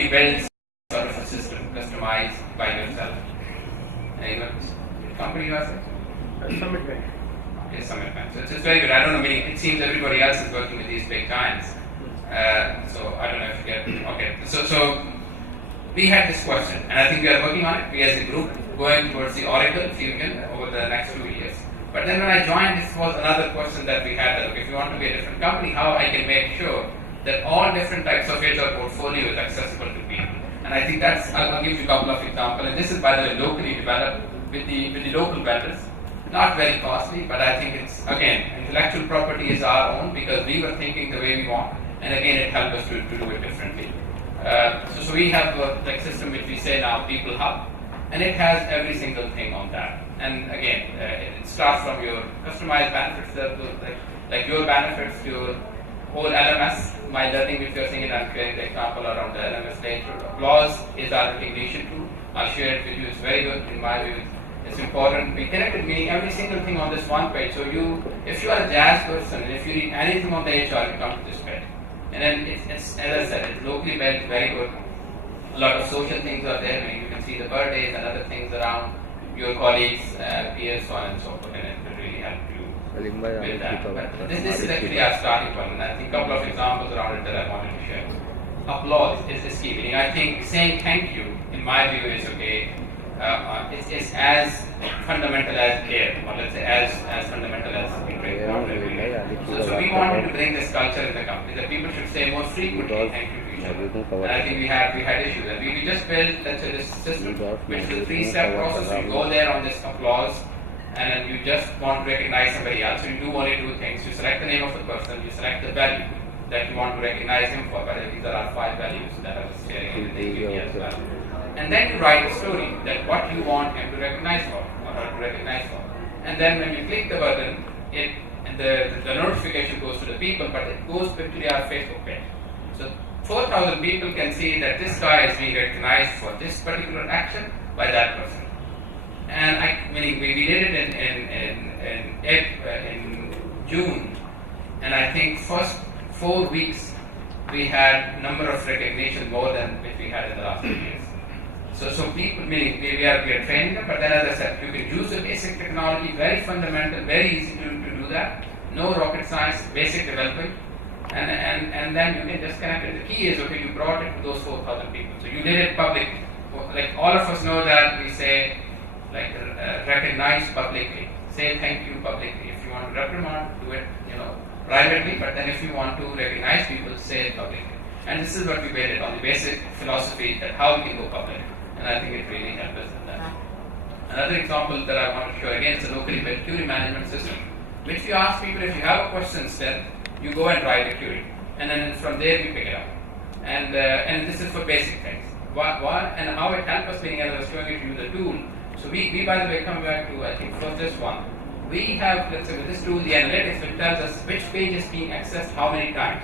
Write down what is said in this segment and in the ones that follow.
build sort of a system customized by yourself. What company was it? Summit Bank. Okay, Summit Bank. So it's very good. I don't know, meaning it seems everybody else is working with these big giants. So I don't know if you get okay. So we had this question, and I think we are working on it. We as a group going towards the Oracle Fusion over the next 2 years. But then when I joined, this was another question that we had. That okay, if you want to be a different company, how I can make sure that all different types of HR portfolio is accessible to people. And I think that's, I'll give you a couple of examples. And this is, by the way, locally developed with the local vendors. Not very costly, but I think it's, again, intellectual property is our own because we were thinking the way we want. And again, it helped us to do it differently. So we have a system which we say now People Hub, and it has every single thing on that. And again, it starts from your customized benefits, like your benefits, your whole LMS, my learning, which you're seeing, I'm creating the example around the LMS later. Applause is our recognition tool. I'll share it with you. It's very good in my view. It's important. We connected meaning every single thing on this one page. So if you are a jazz person, and if you need anything on the HR, you come to this page. And then it's as I said, it's locally built, very good. A lot of social things are there. I mean, you can see the birthdays and other things around your colleagues, peers, so on and so forth, and it will really help you with that. But this is actually our starting point, and I think a couple of examples around it that I wanted to share. Applause is key. Meaning, I think saying thank you, in my view, is okay. It's as fundamental as care, or let's say as fundamental as we drink water every day. So we wanted to bring this culture in the company that people should say more frequently thank you to each other. And I think we had issues. And we just built, let's say, this system, which is a 3-step process. You go there on this applause, and then you just want to recognize somebody else. So you do only 2 things. You select the name of the person, you select the value that you want to recognize him for. But these are our 5 values that I was sharing in the video as well. And then you write a story that what you want him to recognize for, or her to recognize for. And then when you click the button, the notification goes to the people, but it goes quickly to our Facebook page. So 4,000 people can see that this guy is being recognized for this particular action by that person. And we did it in June, and I think first 4 weeks we had number of recognition more than which we had in the last 2 years. So people, meaning we are training them, but then as I said, you can use the basic technology, very fundamental, very easy to do that. No rocket science, basic development, and then you can just connect it. The key is, okay, you brought it to those 4,000 people. So you did it publicly. Like all of us know that we say, recognize publicly, say thank you publicly. If you want to reprimand, do it, privately. But then if you want to recognize people, say it publicly. And this is what we based it on, the basic philosophy that how we can go public. And I think it really helped us in that. Another example that I want to show again is a locally built query management system, which you ask people if you have a question still, you go and write a query, and then from there you pick it up. And this is for basic things. What and how it helped us, meaning as I was showing you to use the tool. So we by the way come back to I think first this one. We have, let's say with this tool, the analytics which tells us which page is being accessed how many times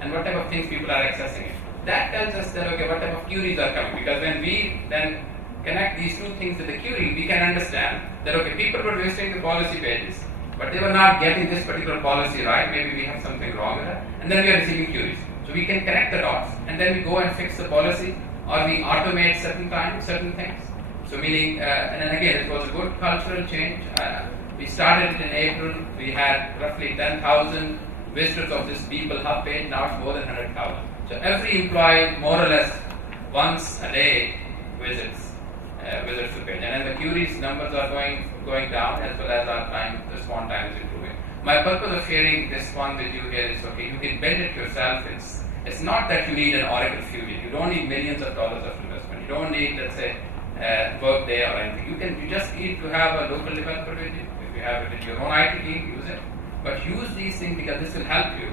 and what type of things people are accessing it. That tells us that okay, what type of queries are coming, because when we then connect these 2 things with the query, we can understand that okay, people were visiting the policy pages, but they were not getting this particular policy right, maybe we have something wrong with that, and then we are receiving queries. So we can connect the dots, and then we go and fix the policy, or we automate certain things. So meaning, and then again, it was a good cultural change. We started it in April, we had roughly 10,000 visitors of this People Hub page, now it's more than 100,000. So every employee, more or less, once a day visits the page. And then the queries numbers are going down, as well as our response time is improving. My purpose of sharing this one with you here is, okay, you can build it yourself. It's not that you need an Oracle Fusion. You don't need millions of dollars of investment. You don't need, let's say, Workday or anything. You just need to have a local developer with you. If you have it in your own IT team, use it. But use these things because this will help you.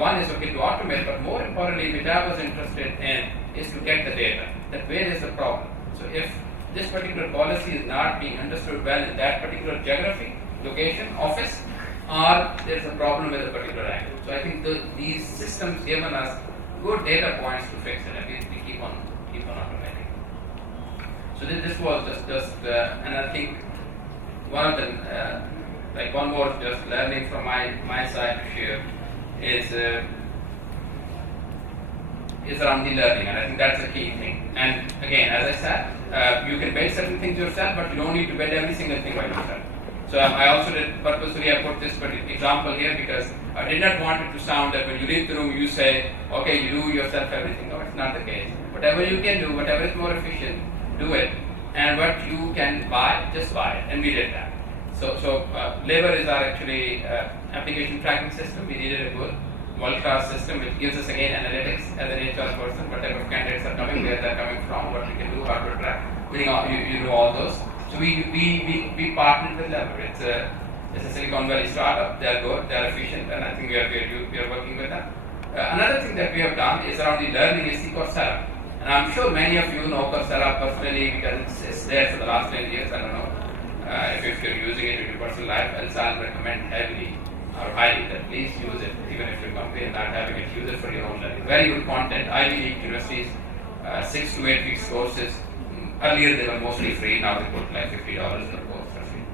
One is okay to automate, but more importantly, which I was interested in, is to get the data. That where is the problem? So if this particular policy is not being understood well in that particular geography, location, office, or there's a problem with a particular angle. So I think these systems given us good data points to fix it, and we keep on automating. So this was just and I think one of the one more just learning from my side to share is is around the learning, and I think that's a key thing. And again, as I said, you can build certain things yourself, but you don't need to build every single thing by yourself. So I also did purposefully I put this example here because I did not want it to sound that when you leave the room you say, okay, you do yourself everything. No, it's not the case. Whatever you can do, whatever is more efficient, do it. And what you can buy, just buy it. And we did that. So Labor is our actually application tracking system. We needed a good world-class system which gives us again analytics as an HR person, whatever candidates are coming, where they're coming from, what we can do, how to track. You know all those. So we partnered with Labor. It's a Silicon Valley startup. They're good, they're efficient, and I think we are working with them. Another thing that we have done is around the learning is the Coursera. And I'm sure many of you know Coursera personally because it's there for the last 10 years. I don't know if you're using it in your personal life, else I'll recommend heavily or highly that please use it, even if your company is not having it, use it for your own learning. Very good content. Ivy League universities, 6 to 8 weeks courses. Earlier they were mostly free, now they put like $50 per course for free.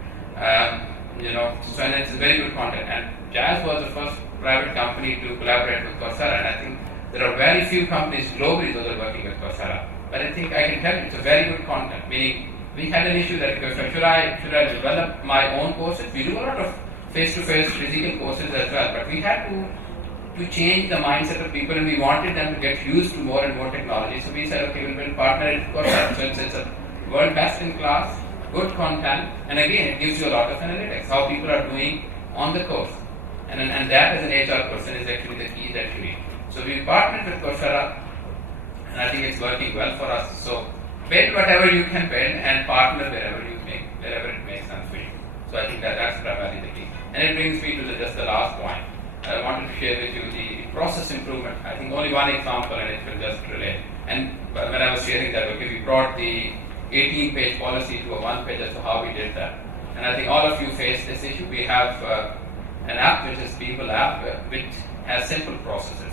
So and it's very good content. And Jazz was the first private company to collaborate with Coursera, and I think there are very few companies globally that are working with Coursera. But I think I can tell you it's a very good content. Meaning we had an issue that should I develop my own courses? We do a lot of face-to-face physical courses as well, but we had to change the mindset of people, and we wanted them to get used to more and more technology. So we said, okay, we'll partner with Coursera. So it's a world best in class, good content, and again, it gives you a lot of analytics, how people are doing on the course. And that as an HR person is actually the key that you need. So we partnered with Coursera, and I think it's working well for us. So build whatever you can build and partner wherever it makes sense for you. So I think that's primarily the key. And it brings me to just the last point. I wanted to share with you the process improvement. I think only one example and it will just relate. And when I was sharing that, okay, we brought the 18-page policy to a one-page as to how we did that. And I think all of you face this issue. We have an app which is People app which has simple processes.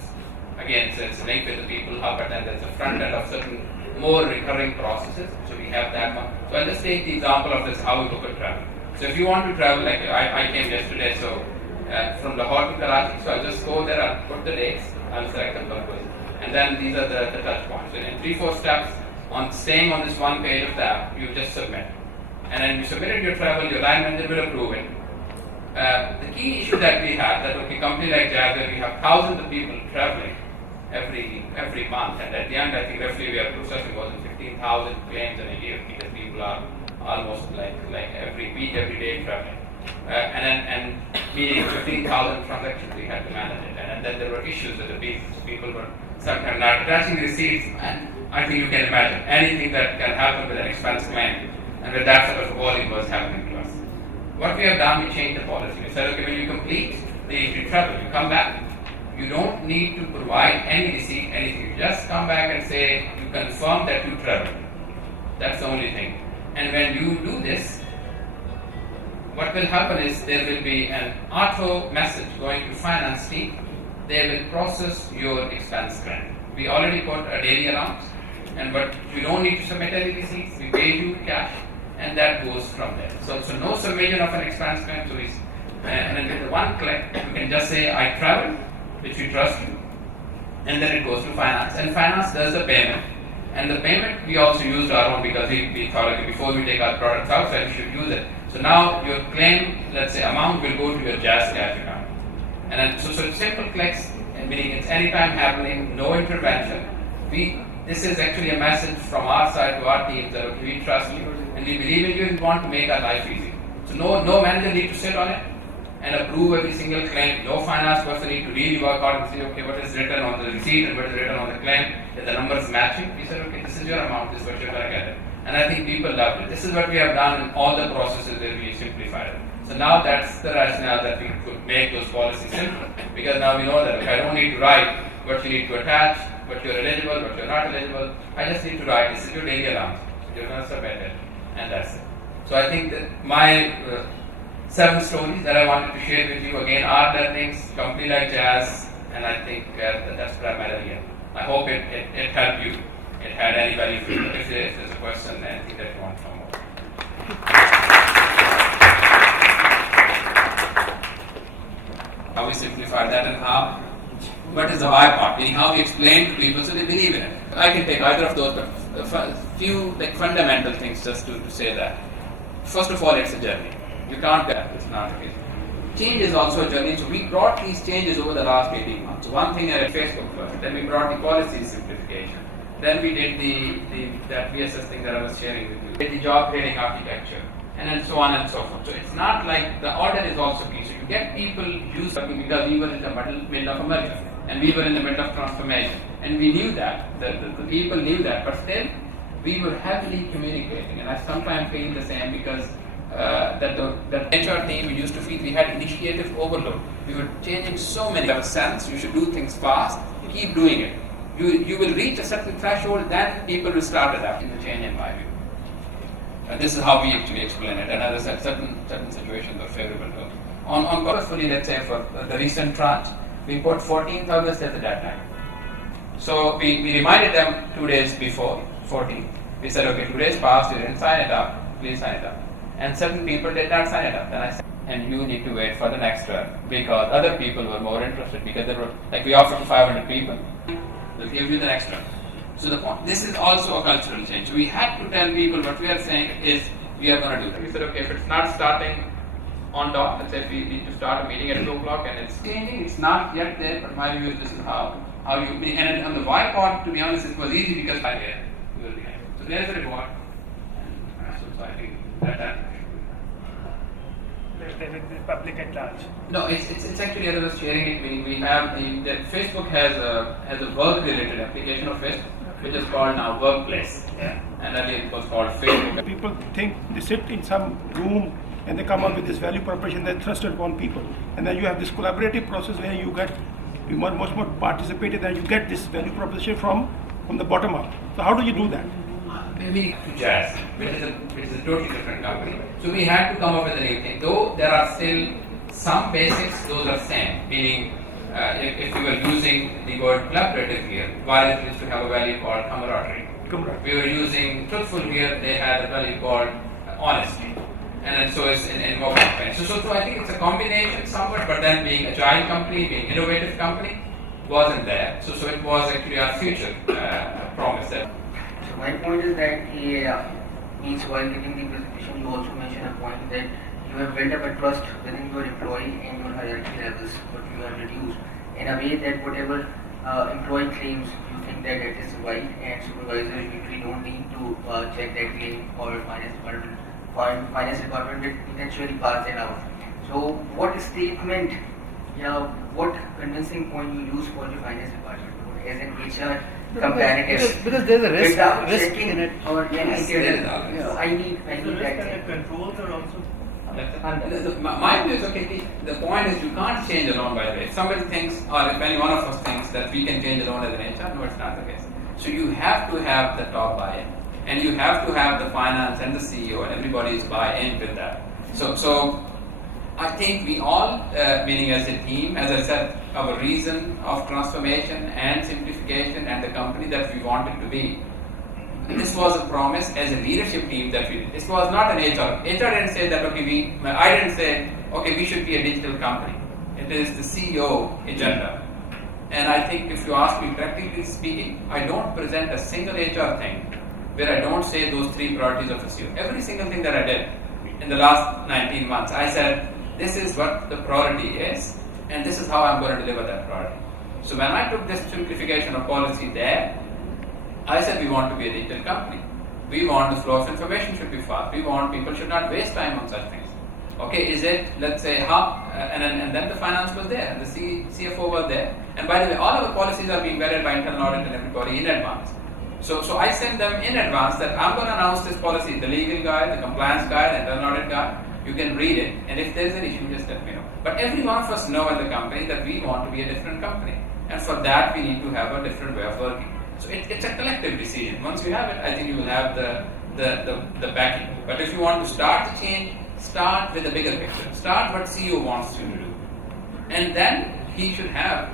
Again, it's linked with the People Hub, but then there's a front end of certain more recurring processes. So we have that one. So I'll just take the example of this, how we look at travel. So if you want to travel, like I came yesterday, so from Lahore to Karachi, so I'll just go there, I'll put the dates, I'll select the purpose, and then these are the touch points. So in 3-4 steps, on staying on this one page of the app, you just submit. And then you submitted your travel, your line manager will approve it. The key issue that we have, that okay, company like Jazz, we have thousands of people traveling every month, and at the end I think roughly we are processing more than 15,000 claims in a year because people are almost like every week, every day traveling. And meaning 15,000 transactions we had to manage it. And then there were issues with the people. So people were sometimes not attaching receipts, and I think you can imagine anything that can happen with an expense claim, and with that sort of volume was happening to us. What we have done, we changed the policy. We said, okay, when you complete the travel, you come back, you don't need to provide any receipt, anything. You just come back and say, you confirm that you traveled. That's the only thing. And when you do this, what will happen is there will be an auto message going to finance team. They will process your expense claim. We already put a daily allowance, but you don't need to submit any receipts. We pay you cash, and that goes from there. So no submission of an expense claim. So and then with one click, you can just say, I traveled, which we trust you, and then it goes to finance, and finance does the payment. And the payment we also used our own because we thought, okay, before we take our products outside, we should use it. So now your claim, let's say, amount will go to your Jazz cash account. And then, so it's simple clicks, meaning it's anytime happening, no intervention. This is actually a message from our side to our teams that okay, we trust you and we believe in you and want to make our life easy. So no manager need to sit on it and approve every single claim. No finance person need to really work out and say, okay, what is written on the receipt and what is written on the claim? Is the numbers matching? We said, okay, this is your amount, this is what you're going to get it. And I think people loved it. This is what we have done in all the processes where we simplified it. So now that's the rationale that we could make those policies simple. Because now we know that okay, I don't need to write what you need to attach, what you're eligible, what you're not eligible. I just need to write, this is your daily allowance. You're going to submit it. And that's it. So I think that my 7 stories that I wanted to share with you again are learnings, company like Jazz, and I think that's primarily it. I hope it helped you. It had any value for you. If there's a question, anything that you want to know more. How we simplify that and how what is the why part, meaning how we explain to people so they believe in it. I can take either of those, but a few like fundamental things just to say that. First of all, it's a journey. You can't get it, it's not the case. Change is also a journey, so we brought these changes over the last 18 months. One thing at Facebook first, then we brought the policy simplification, then we did that VSS thing that I was sharing with you, did the job creating architecture, and then so on and so forth. So it's not like the order is also key. So you get people used to working because we were in the middle of a merger, and we were in the middle of transformation, and we knew that, the people knew that, but still we were heavily communicating, and I sometimes feel the same because that HR team we used to feel we had initiative overload. We were changing so many. You have a sense you should do things fast. Keep doing it. You will reach a certain threshold, then people will start adapting to change in my view. This is how we actually explain it. And as I said, certain situations are favorable to us. On purposefully, let's say for the recent tranche, we put 14,000 as a deadline. So we reminded them 2 days before 14. We said, okay, 2 days passed, you didn't sign it up, please sign it up. And certain people did not sign it up. Then I said, and you need to wait for the next term because other people were more interested because there were, like we offered to 500 people, they'll give you the next term. So this is also a cultural change. So we had to tell people what we are saying is we are going to do that. We said, okay, if it's not starting on dot, let's say if we need to start a meeting at 2 o'clock and it's changing, it's not yet there, but my view is this is how you, and on the why part, to be honest, it was easy because I did. We were behind. So there's a reward. So I think that the public at large. No, it's actually other than sharing it. Meaning we have the Facebook has a work related application of Facebook, which is called now Workplace. Yeah. And earlier it was called Facebook. People think they sit in some room and they come up with this value proposition that thrusted upon people, and then you have this collaborative process where you much more participated and you get this value proposition from the bottom up. So how do you do that? Maybe to Jazz, which is a totally different company. So we had to come up with a new thing. Though there are still some basics, those are same. Meaning, if you were using the word collaborative here, while it used to have a value called camaraderie. We were using truthful here, they had a value called honesty. And then so it's in Mobilink. So I think it's a combination somewhat, but then being agile company, being innovative company, wasn't there. So it was actually our future promise there. So my point is that means while giving the presentation, you also mentioned a point that you have built up a trust within your employee and your hierarchy levels, but you have reduced in a way that whatever employee claims, you think that it is right, and supervisors usually don't need to check that claim or finance department will eventually pass it out. So what statement, what convincing point you use for the finance department as an HR comparative? Because there's a risk in it. Or I need that. Controls are also. My view is okay. The point is you can't change alone. By the way, if somebody thinks, or if any one of us thinks that we can change alone as an HR, no, it's not the case. So you have to have the top buy-in, and you have to have the finance and the CEO and everybody's buy-in with that. So I think we all, meaning as a team, as I said, our reason of transformation and simplification and the company that we wanted to be. This was a promise as a leadership team that we did. This was not an HR. HR didn't say that, okay, I didn't say, okay, we should be a digital company. It is the CEO agenda. And I think if you ask me practically speaking, I don't present a single HR thing where I don't say those 3 priorities of the CEO. Every single thing that I did in the last 19 months, I said, this is what the priority is, and this is how I'm going to deliver that priority. So when I took this simplification of policy there, I said we want to be a digital company. We want the flow of information should be fast. We want people should not waste time on such things. Okay, is it, let's say, how, and then the finance was there, and the CFO was there. And by the way, all our policies are being vetted by internal audit and everybody in advance. So I send them in advance that I'm going to announce this policy, the legal guy, the compliance guy, the internal audit guy. You can read it, and if there's an issue, just let me know. But every one of us know in the company that we want to be a different company. And for that, we need to have a different way of working. So it's a collective decision. Once you have it, I think you will have the backing. But if you want to start the change, start with the bigger picture. Start what CEO wants you to do. And then he should have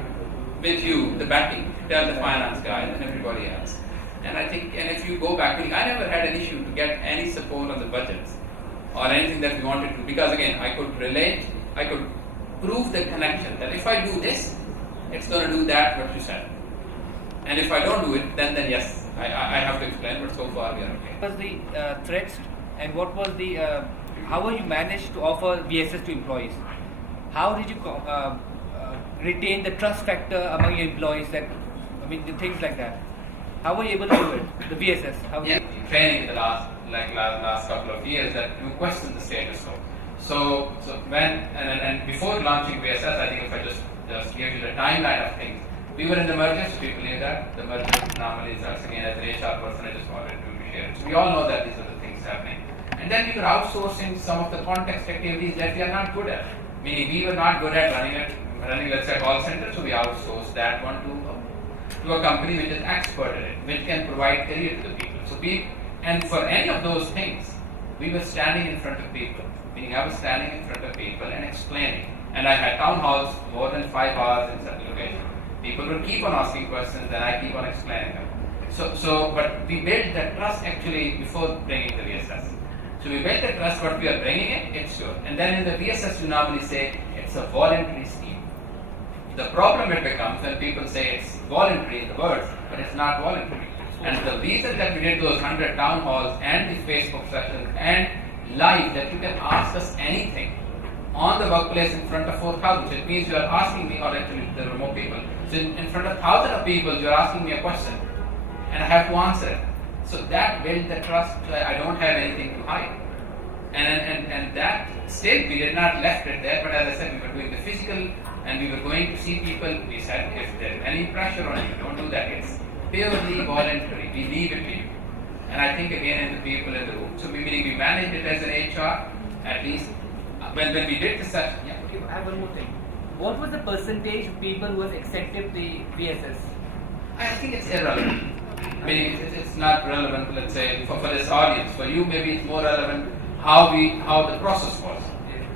with you the backing. Tell the finance guy and everybody else. And I think, and if you go back, I never had an issue to get any support on the budgets or anything that we wanted to, because again, I could relate, I could prove the connection that if I do this, it's going to do that what you said. And if I don't do it, then yes, I have to explain, but so far we are okay. What was the threats and what was the, how were you managed to offer VSS to employees? How did you retain the trust factor among your employees, that, I mean, the things like that? How were you able to do it, the VSS? How Training in the last couple of years that you question the status quo. So when, and before launching VSS, I think if I just give you the timeline of things, we were in the merger, so people knew that. The merger normally is us again as an HR person, I just wanted to share it. So we all know that these are the things happening. And then we were outsourcing some of the context activities that we are not good at. Meaning we were not good at running let's say a call center, so we outsourced that one to a company which is expert at it, which can provide career to the people. And for any of those things, we were standing in front of people. Meaning I was standing in front of people and explaining. And I had town halls more than 5 hours in certain locations. People will keep on asking questions and I keep on explaining them. But we built that trust actually before bringing the VSS. So we built the trust, what we are bringing it's good. And then in the VSS you normally say it's a voluntary scheme. The problem it becomes when people say it's voluntary in the words, but it's not voluntary. And the reason that we did those 100 town halls and the Facebook sessions and live, that you can ask us anything on the workplace in front of 4,000. So it means you are asking me, or actually the remote people. So in front of 1,000 of people, you are asking me a question, and I have to answer it. So that built the trust that I don't have anything to hide. And that still, we did not left it there, but as I said, we were doing the physical, and we were going to see people. We said, if there's any pressure on you, don't do that. It's purely voluntary. We leave it to you. And I think again in the people in the room. So we managed it as an HR, at least. When we did the session, yeah. Okay, I have one more thing. What was the percentage of people who have accepted the VSS? I think it's irrelevant. Meaning it's not relevant, let's say, for this audience. For you, maybe it's more relevant how the process was.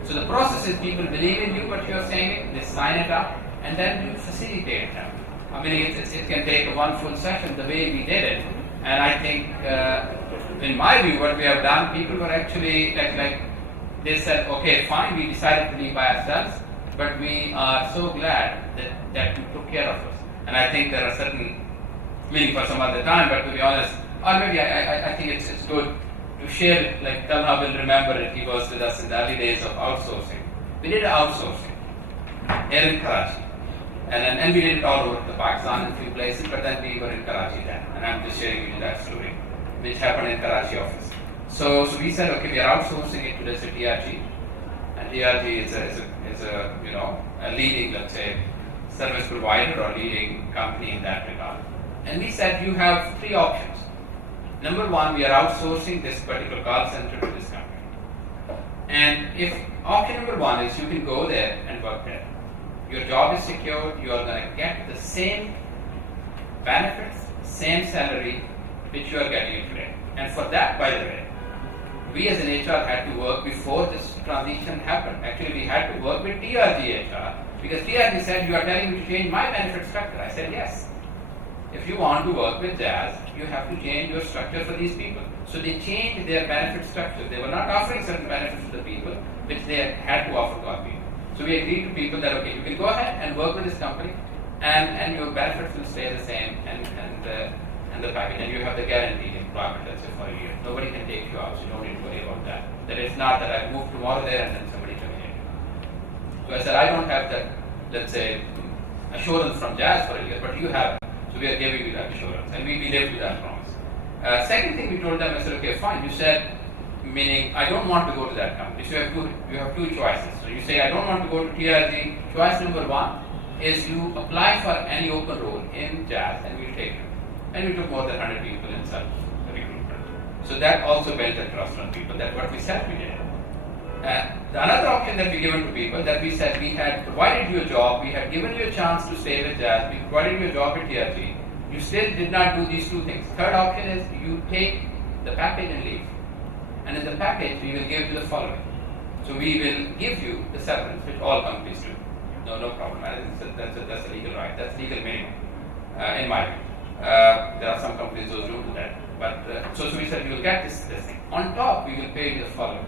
So the process is people believe in you, what you're saying, they sign it up, and then you facilitate them. I mean, it can take one full session the way we did it. And I think, in my view, what we have done, people were actually like they said, okay, fine, we decided to leave by ourselves, but we are so glad that you took care of us. And I think there are certain, meaning for some other time, but to be honest, or maybe I think it's good to share it, like Talha will remember it, he was with us in the early days of outsourcing. We did outsourcing here in Karachi. And we did it all over the Pakistan in a few places, but then we were in Karachi then. And I'm just sharing with you that story, which happened in Karachi office. So we said, okay, we are outsourcing it to the TRG, and TRG is a leading, let's say, service provider or leading company in that regard. And we said you have 3 options. Number 1, we are outsourcing this particular call center to this company. And if option number 1 is you can go there and work there. Your job is secure, you are going to get the same benefits, same salary which you are getting today. And for that, by the way, we as an HR had to work before this transition happened. Actually, we had to work with TRG HR because TRG said, you are telling me to change my benefit structure. I said, yes. If you want to work with Jazz, you have to change your structure for these people. So they changed their benefit structure. They were not offering certain benefits to the people, which they had to offer to our people. So we agreed to people that, okay, you can go ahead and work with this company, and your benefits will stay the same, and the package, and you have the guaranteed employment, let's say, for a year. Nobody can take you out, so you don't need to worry about that. That it's not that I move tomorrow there and then somebody terminates you. So I said, I don't have that, let's say, assurance from Jazz for a year, but you have it. So we are giving you that assurance, and we live to that promise. Second thing we told them, I said, okay, fine, you said, meaning I don't want to go to that company, so you have 2 choices. So you say, I don't want to go to TRG. Choice number 1 is you apply for any open role in Jazz, and we'll take you. And we took more than 100 people in such recruitment. So that also built a trust on people that what we said we did. Another option that we given to people that we said we had provided you a job, we had given you a chance to stay with Jazz, we provided you a job at TRG, you still did not do these 2 things. Third option is you take the package and leave. And in the package we will give you the following. So we will give you the severance, which all companies do. No problem. That's a legal right. That's legal minimum, in my view. There are some companies those don't do that. But so we said you will get this thing. On top, we will pay you the following.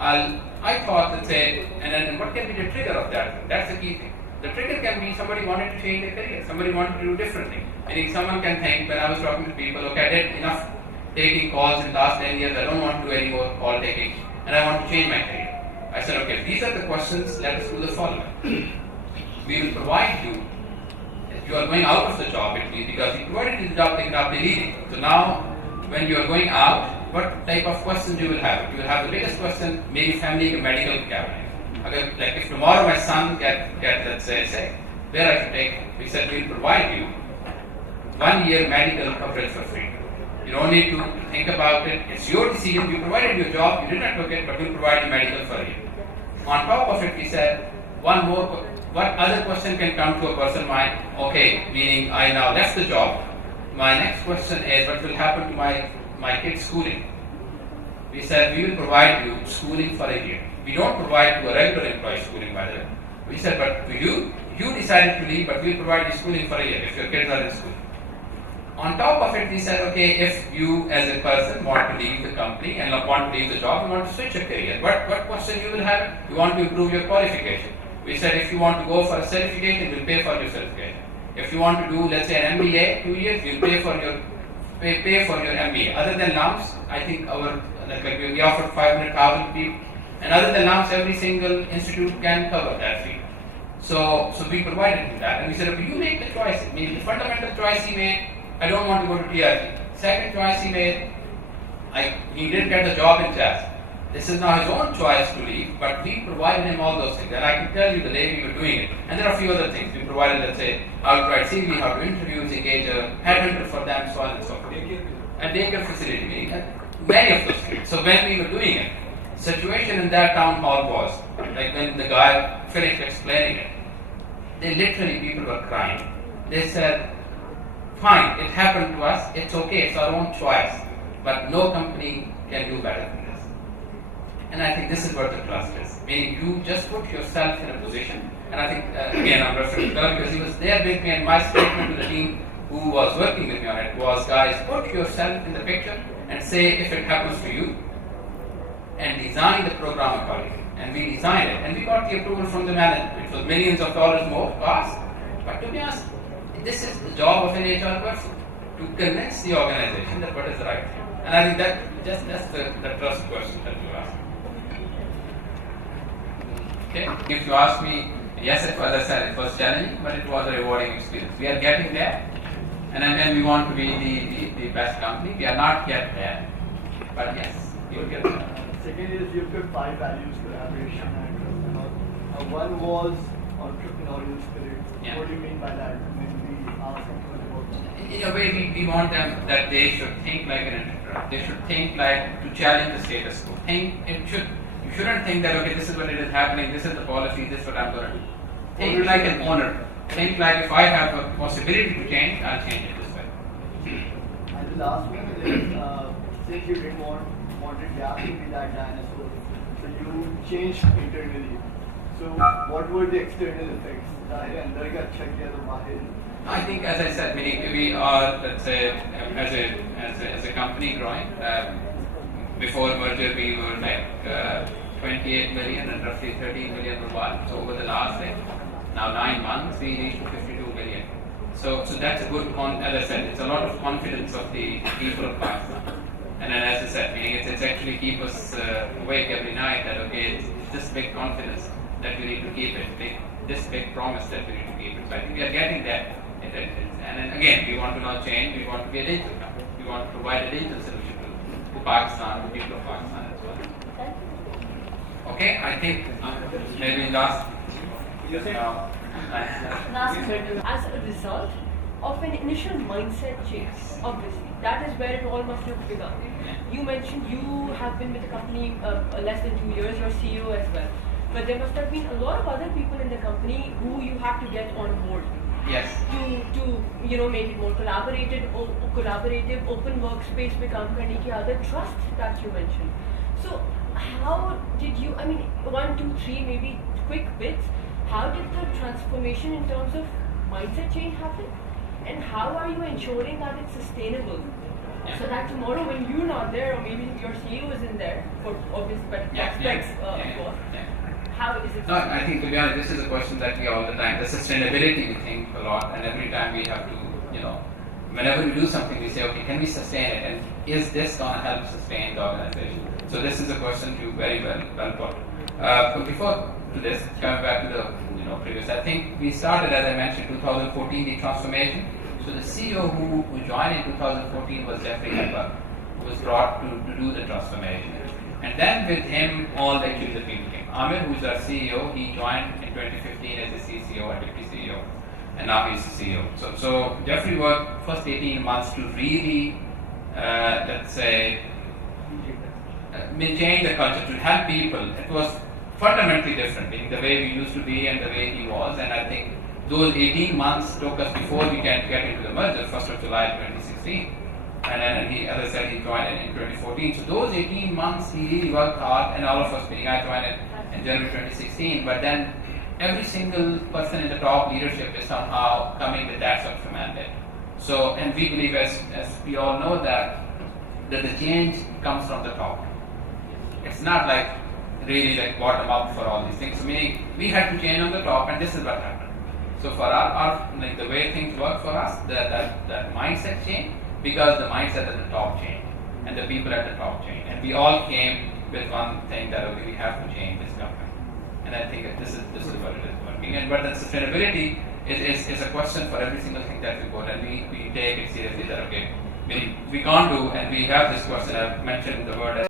I thought that say, and then what can be the trigger of that? That's the key thing. The trigger can be somebody wanted to change their career, somebody wanted to do differently. Meaning someone can think, when I was talking to people, okay, I did enough taking calls in the last 10 years, I don't want to do any more call taking, and I want to change my career. I said, okay, these are the questions, let us do the following. We will provide you, if you are going out of the job, it means because you provided you the job, they cannot be leaving. So now, when you are going out, what type of questions you will have? You will have the biggest question, maybe family and medical cabinet. Okay, like if tomorrow my son get let's say, where I should take, we said we will provide you 1 year medical coverage for free. You don't need to think about it. It's your decision. You provided your job. You did not look it, but we'll provide you medical for you. On top of it, we said one more. What other question can come to a person mind? Okay, meaning I now left the job. My next question is, what will happen to my kids' schooling? We said we will provide you schooling for a year. We don't provide to a regular employee schooling, by the way. We said, but to you decided to leave, but we'll provide you schooling for a year if your kids are in school. On top of it, we said, okay, if you as a person want to leave the company and want to leave the job, you want to switch your career, what question you will have? You want to improve your qualification. We said, if you want to go for a certification, we'll pay for your certification. If you want to do, let's say, an MBA, 2 years, we'll pay for your MBA. Other than lumps, I think we offered 500,000 people, and other than lumps, every single institute can cover that fee. So we provided that, and we said, okay, you make the choice. I mean, the fundamental choice he made, I don't want to go to TRG. Second choice he made, he didn't get the job in jazz. This is now his own choice to leave, but we provided him all those things. And I can tell you the day we were doing it. And there are a few other things. We provided, let's say, how to write CV, how to interviews, engage a headhunter for them, so on and so forth. A daycare facility, meaning many of those things. So when we were doing it, situation in that town hall was, like when the guy finished explaining it, people were crying. They said, fine, it happened to us, it's okay, it's our own choice, but no company can do better than this. And I think this is what the trust is, meaning you just put yourself in a position, and I think, again, I'm referring to Doug because he was there with me, and my statement to the team who was working with me on it was, guys, put yourself in the picture and say if it happens to you, and design the program accordingly. And we designed it, and we got the approval from the management. It was millions of dollars more cost, but to be honest, this is the job of an HR person, to convince the organization that what is the right thing. And I think that's the trust question that you asked. Okay? If you ask me, yes, as I said, it was challenging, but it was a rewarding experience. We are getting there, and then we want to be the best company. We are not yet there, but yes, we will get there. Second is you've got 5 values: collaboration and trust and all. One was entrepreneurial spirit. Yeah. What do you mean by that? Ask them about that. In a way, we want them that they should think like an entrepreneur. They should think like to challenge the status quo. You shouldn't think that, okay, this is what it is happening, this is the policy, this is what I'm going to do. Think like an owner. Think like if I have a possibility to change, I'll change it this way. And the last one is since you didn't wanted Gap to be that dinosaur, so you changed internally. So what were the external effects? I think, as I said, meaning we are, let's say, as a company growing. Before merger, we were like 28 million and roughly 13 million rupees. So over the last, now 9 months, we reached 52 million. So that's a good, as I said, it's a lot of confidence of the people of Pakistan. And then, as I said, meaning it's actually keep us awake every night that, okay, it's this big confidence that we need to keep it, this big promise that we need to keep it. So I think we are getting there. And then again, we want to not change, we want to be a digital company. We want to provide a digital solution to Pakistan, to people of Pakistan as well. Okay, I think maybe last. As a result of an initial mindset change, obviously, that is where it all must have begun. You mentioned you have been with the company less than 2 years, your CEO as well. But there must have been a lot of other people in the company who you have to get on board. Yes. To make it more collaborative, open workspace become karne ki aadat, trust that you mentioned. So how did you, 1, 2, 3 maybe quick bits, how did the transformation in terms of mindset change happen? And how are you ensuring that it's sustainable? Yeah. So that tomorrow when you're not there, or maybe your CEO isn't there, for obvious better prospects, of course. How is it? No, I think to be honest, this is a question that we all the time. The sustainability we think a lot, and every time we have to, whenever we do something, we say, okay, can we sustain it, and is this going to help sustain the organization? So this is a question you very well put. But before this, coming back to the previous, I think we started, as I mentioned, 2014 the transformation. So the CEO who joined in 2014 was Jeffrey Hepburn, who was brought to do the transformation. And then with him, all the people came. Amir, who's our CEO, he joined in 2015 as a CCO and deputy CEO, and now he's the CEO. So Jeffrey worked first 18 months to really, let's say, change the culture, to help people. It was fundamentally different in the way we used to be and the way he was, and I think those 18 months took us before we can get into the merger, 1st of July 2016. And then he, as I said, he joined in 2014. So those 18 months he really worked hard, and all of us, meaning I joined in January 2016. But then every single person in the top leadership is somehow coming with that sort of mandate. So, and we believe, as we all know, that the change comes from the top. It's not like really like bottom up for all these things. So meaning we had to change on the top, and this is what happened. So for our like the way things work for us, that mindset changed, because the mindset at the top changed and the people at the top changed, and we all came with one thing, that okay, we have to change this company. And I think that this is what it is working. And but the sustainability is a question for every single thing that we put, and we take it seriously that okay, we can't do, and we have this question. I've mentioned the word